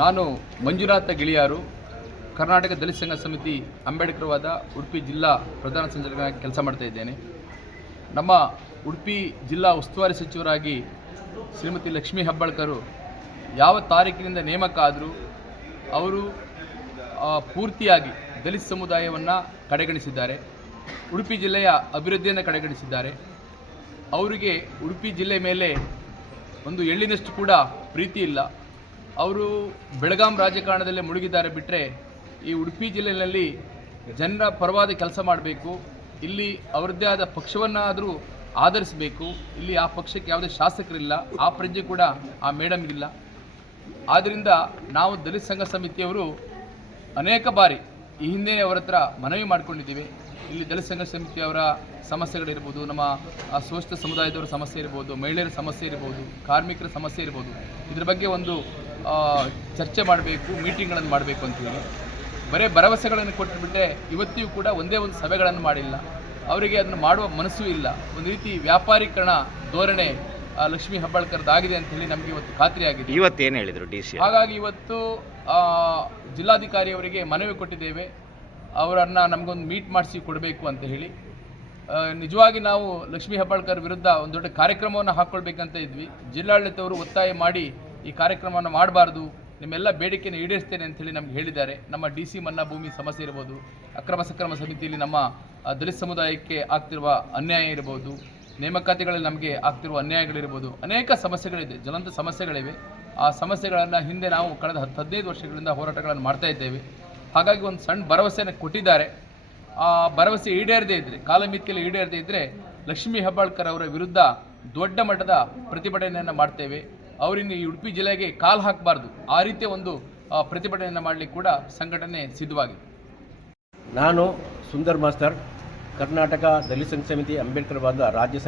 ನಾನು ಮಂಜುನಾಥ ಗಿಳಿಯಾರು, ಕರ್ನಾಟಕ ದಲಿತ ಸಂಘ ಸಮಿತಿ ಅಂಬೇಡ್ಕರ್ವಾದ ಉಡುಪಿ ಜಿಲ್ಲಾ ಪ್ರಧಾನ ಸಂಚಾಲಕನಾಗಿ ಕೆಲಸ ಮಾಡ್ತಾ ಇದ್ದೇನೆ. ನಮ್ಮ ಉಡುಪಿ ಜಿಲ್ಲಾ ಉಸ್ತುವಾರಿ ಸಚಿವರಾಗಿ ಶ್ರೀಮತಿ ಲಕ್ಷ್ಮೀ ಹೆಬ್ಬಾಳ್ಕರ್ ಯಾವ ತಾರೀಕಿನಿಂದ ನೇಮಕ ಆದರೂ ಅವರು ಪೂರ್ತಿಯಾಗಿ ದಲಿತ ಸಮುದಾಯವನ್ನು ಕಡೆಗಣಿಸಿದ್ದಾರೆ. ಉಡುಪಿ ಜಿಲ್ಲೆಯ ಅಭಿವೃದ್ಧಿಯನ್ನು ಕಡೆಗಣಿಸಿದ್ದಾರೆ. ಅವರಿಗೆ ಉಡುಪಿ ಜಿಲ್ಲೆ ಮೇಲೆ ಒಂದು ಎಳ್ಳಿನಷ್ಟು ಕೂಡ ಪ್ರೀತಿ ಇಲ್ಲ. ಅವರು ಬೆಳಗಾಂ ರಾಜಕಾರಣದಲ್ಲೇ ಮುಳುಗಿದ್ದಾರೆ ಬಿಟ್ಟರೆ ಈ ಉಡುಪಿ ಜಿಲ್ಲೆಯಲ್ಲಿ ಜನರ ಪರವಾದ ಕೆಲಸ ಮಾಡಬೇಕು, ಇಲ್ಲಿ ಅವರದ್ದೇ ಆದ ಪಕ್ಷವನ್ನಾದರೂ ಆಧರಿಸಬೇಕು. ಇಲ್ಲಿ ಆ ಪಕ್ಷಕ್ಕೆ ಯಾವುದೇ ಶಾಸಕರಿಲ್ಲ, ಆ ಪ್ರಜ್ಞೆ ಕೂಡ ಆ ಮೇಡಮ್ಗಿಲ್ಲ. ಆದ್ದರಿಂದ ನಾವು ದಲಿತ ಸಂಘ ಸಮಿತಿಯವರು ಅನೇಕ ಬಾರಿ ಈ ಹಿಂದೆ ಅವರ ಹತ್ರ ಮನವಿ ಮಾಡಿಕೊಂಡಿದ್ದೀವಿ. ಇಲ್ಲಿ ದಲಿತ ಸಂಘ ಸಮಿತಿಯವರ ಸಮಸ್ಯೆಗಳಿರ್ಬೋದು, ನಮ್ಮ ಶೋಷಿತ ಸಮುದಾಯದವರ ಸಮಸ್ಯೆ ಇರ್ಬೋದು, ಮಹಿಳೆಯರ ಸಮಸ್ಯೆ ಇರ್ಬೋದು, ಕಾರ್ಮಿಕರ ಸಮಸ್ಯೆ ಇರ್ಬೋದು, ಇದ್ರ ಬಗ್ಗೆ ಒಂದು ಚರ್ಚೆ ಮಾಡಬೇಕು, ಮೀಟಿಂಗ್ಗಳನ್ನು ಮಾಡಬೇಕು ಅಂತೇಳಿ ಬರೀ ಭರವಸೆಗಳನ್ನು ಕೊಟ್ಟುಬಿಟ್ಟೆ ಇವತ್ತಿಯೂ ಕೂಡ ಒಂದೇ ಒಂದು ಸಭೆಗಳನ್ನು ಮಾಡಿಲ್ಲ. ಅವರಿಗೆ ಅದನ್ನು ಮಾಡುವ ಮನಸ್ಸೂ ಇಲ್ಲ. ಒಂದು ರೀತಿ ವ್ಯಾಪಾರೀಕರಣ ಧೋರಣೆ ಲಕ್ಷ್ಮೀ ಹೆಬ್ಬಾಳ್ಕರ್ದಾಗಿದೆ ಅಂತೇಳಿ ನಮಗೆ ಇವತ್ತು ಖಾತ್ರಿಯಾಗಿದೆ. ಇವತ್ತೇನು ಹೇಳಿದರು DC? ಹಾಗಾಗಿ ಇವತ್ತು ಜಿಲ್ಲಾಧಿಕಾರಿಯವರಿಗೆ ಮನವಿ ಕೊಟ್ಟಿದ್ದೇವೆ, ಅವರನ್ನು ನಮಗೊಂದು ಮೀಟ್ ಮಾಡಿಸಿ ಕೊಡಬೇಕು ಅಂತ ಹೇಳಿ. ನಿಜವಾಗಿ ನಾವು ಲಕ್ಷ್ಮೀ ಹೆಬ್ಬಾಳ್ಕರ್ ವಿರುದ್ಧ ಒಂದು ದೊಡ್ಡ ಕಾರ್ಯಕ್ರಮವನ್ನು ಹಾಕ್ಕೊಳ್ಬೇಕಂತ ಇದ್ವಿ. ಜಿಲ್ಲಾಡಳಿತವರು ಒತ್ತಾಯ ಮಾಡಿ ಈ ಕಾರ್ಯಕ್ರಮವನ್ನು ಮಾಡಬಾರ್ದು, ನಿಮ್ಮೆಲ್ಲ ಬೇಡಿಕೆಯನ್ನು ಈಡೇರಿಸ್ತೇನೆ ಅಂತೇಳಿ ನಮ್ಗೆ ಹೇಳಿದ್ದಾರೆ. ನಮ್ಮ DC ಮನ್ನಾ ಭೂಮಿ ಸಮಸ್ಯೆ ಇರ್ಬೋದು, ಅಕ್ರಮ ಸಕ್ರಮ ಸಮಿತಿಯಲ್ಲಿ ನಮ್ಮ ದಲಿತ ಸಮುದಾಯಕ್ಕೆ ಆಗ್ತಿರುವ ಅನ್ಯಾಯ ಇರ್ಬೋದು, ನೇಮಕಾತಿಗಳಲ್ಲಿ ನಮಗೆ ಆಗ್ತಿರುವ ಅನ್ಯಾಯಗಳಿರ್ಬೋದು, ಅನೇಕ ಸಮಸ್ಯೆಗಳಿದೆ, ಜ್ವಲಂತ ಸಮಸ್ಯೆಗಳಿವೆ. ಆ ಸಮಸ್ಯೆಗಳನ್ನು ಹಿಂದೆ ನಾವು ಕಳೆದ 15 ವರ್ಷಗಳಿಂದ ಹೋರಾಟಗಳನ್ನು ಮಾಡ್ತಾ ಇದ್ದೇವೆ. ಹಾಗಾಗಿ ಒಂದು ಸಣ್ಣ ಭರವಸೆಯನ್ನು ಕೊಟ್ಟಿದ್ದಾರೆ. ಆ ಭರವಸೆ ಈಡೇರದೇ ಇದ್ದರೆ, ಕಾಲಮಿತಿಯಲ್ಲಿ ಈಡೇರದೇ ಇದ್ದರೆ ಲಕ್ಷ್ಮೀ ಹೆಬ್ಬಾಳ್ಕರ್ ಅವರ ವಿರುದ್ಧ ದೊಡ್ಡ ಮಟ್ಟದ ಪ್ರತಿಭಟನೆಯನ್ನು ಮಾಡ್ತೇವೆ. ಅವರಿಂದ ಈ ಉಡುಪಿ ಜಿಲ್ಲೆಗೆ ಕಾಲು ಹಾಕಬಾರ್ದು, ಆ ರೀತಿಯ ಒಂದು ಪ್ರತಿಭಟನೆಯನ್ನು ಮಾಡಲಿಕ್ಕೆ ಕೂಡ ಸಂಘಟನೆ ಸಿದ್ಧವಾಗಿದೆ. ನಾನು ಸುಂದರ್ ಮಾಸ್ತರ್, ಕರ್ನಾಟಕ ದಲಿತ ಸಂಘ ಸಮಿತಿ ಅಂಬೇಡ್ಕರ್ವಾದ ರಾಜ್ಯ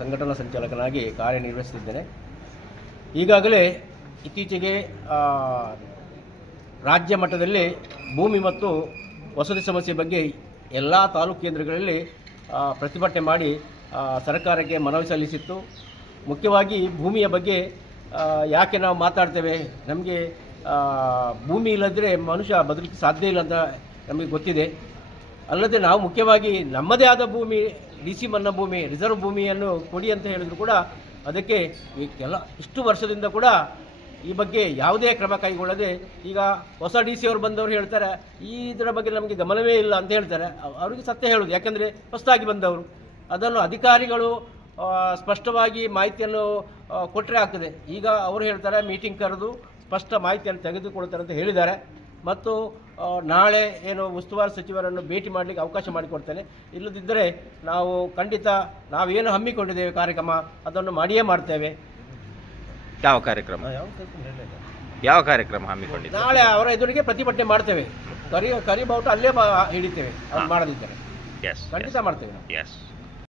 ಸಂಘಟನಾ ಸಂಚಾಲಕನಾಗಿ ಕಾರ್ಯನಿರ್ವಹಿಸುತ್ತಿದ್ದೇನೆ. ಈಗಾಗಲೇ ಇತ್ತೀಚೆಗೆ ರಾಜ್ಯ ಮಟ್ಟದಲ್ಲಿ ಭೂಮಿ ಮತ್ತು ವಸತಿ ಸಮಸ್ಯೆ ಬಗ್ಗೆ ಎಲ್ಲ ತಾಲೂಕು ಕೇಂದ್ರಗಳಲ್ಲಿ ಪ್ರತಿಭಟನೆ ಮಾಡಿ ಸರ್ಕಾರಕ್ಕೆ ಮನವಿ ಸಲ್ಲಿಸಿತ್ತು. ಮುಖ್ಯವಾಗಿ ಭೂಮಿಯ ಬಗ್ಗೆ ಯಾಕೆ ನಾವು ಮಾತಾಡ್ತೇವೆ, ನಮಗೆ ಭೂಮಿ ಇಲ್ಲದ್ರೆ ಮನುಷ್ಯ ಬದುಕಲಿಕ್ಕೆ ಸಾಧ್ಯ ಇಲ್ಲ ಅಂತ ನಮಗೆ ಗೊತ್ತಿದೆ. ಅಲ್ಲದೆ ನಾವು ಮುಖ್ಯವಾಗಿ ನಮ್ಮದೇ ಆದ ಭೂಮಿ, DC ಮನ್ನಾ ಭೂಮಿ, ರಿಸರ್ವ್ ಭೂಮಿಯನ್ನು ಕೊಡಿ ಅಂತ ಹೇಳಿದ್ರು ಕೂಡ ಅದಕ್ಕೆ ಇಷ್ಟು ವರ್ಷದಿಂದ ಕೂಡ ಈ ಬಗ್ಗೆ ಯಾವುದೇ ಕ್ರಮ ಕೈಗೊಳ್ಳದೆ, ಈಗ ಹೊಸ DC ಅವರು ಬಂದವರು ಹೇಳ್ತಾರೆ ಇದರ ಬಗ್ಗೆ ನಮಗೆ ಗಮನವೇ ಇಲ್ಲ ಅಂತ ಹೇಳ್ತಾರೆ. ಅವರಿಗೆ ಸತ್ಯ ಹೇಳೋದು, ಯಾಕೆಂದರೆ ಹೊಸದಾಗಿ ಬಂದವರು. ಅದನ್ನು ಅಧಿಕಾರಿಗಳು ಸ್ಪಷ್ಟವಾಗಿ ಮಾಹಿತಿಯನ್ನು ಕೊಟ್ಟರೆ ಆಗ್ತದೆ. ಈಗ ಅವರು ಹೇಳ್ತಾರೆ ಮೀಟಿಂಗ್ ಕರೆದು ಸ್ಪಷ್ಟ ಮಾಹಿತಿಯನ್ನು ತೆಗೆದುಕೊಳ್ತಾರೆ ಅಂತ ಹೇಳಿದ್ದಾರೆ. ಮತ್ತು ನಾಳೆ ಏನು ಉಸ್ತುವಾರಿ ಸಚಿವರನ್ನು ಭೇಟಿ ಮಾಡಲಿಕ್ಕೆ ಅವಕಾಶ ಮಾಡಿಕೊಡ್ತೇನೆ. ಇಲ್ಲದಿದ್ದರೆ ನಾವು ಖಂಡಿತ ನಾವೇನು ಹಮ್ಮಿಕೊಂಡಿದ್ದೇವೆ ಕಾರ್ಯಕ್ರಮ ಅದನ್ನು ಮಾಡಿಯೇ ಮಾಡ್ತೇವೆ. ಯಾವ ಕಾರ್ಯಕ್ರಮ ಹಮ್ಮಿಕೊಂಡಿದ್ದೇವೆ? ನಾಳೆ ಅವರ ಎದುರಿಗೆ ಪ್ರತಿಭಟನೆ ಮಾಡ್ತೇವೆ. ಕರಿ ಬಾವುಟ ಅಲ್ಲೇ ಹಿಡಿತೇವೆ. ಅವ್ರು ಮಾಡದಿದ್ದರೆ ಖಂಡಿತ ಮಾಡ್ತೇವೆ.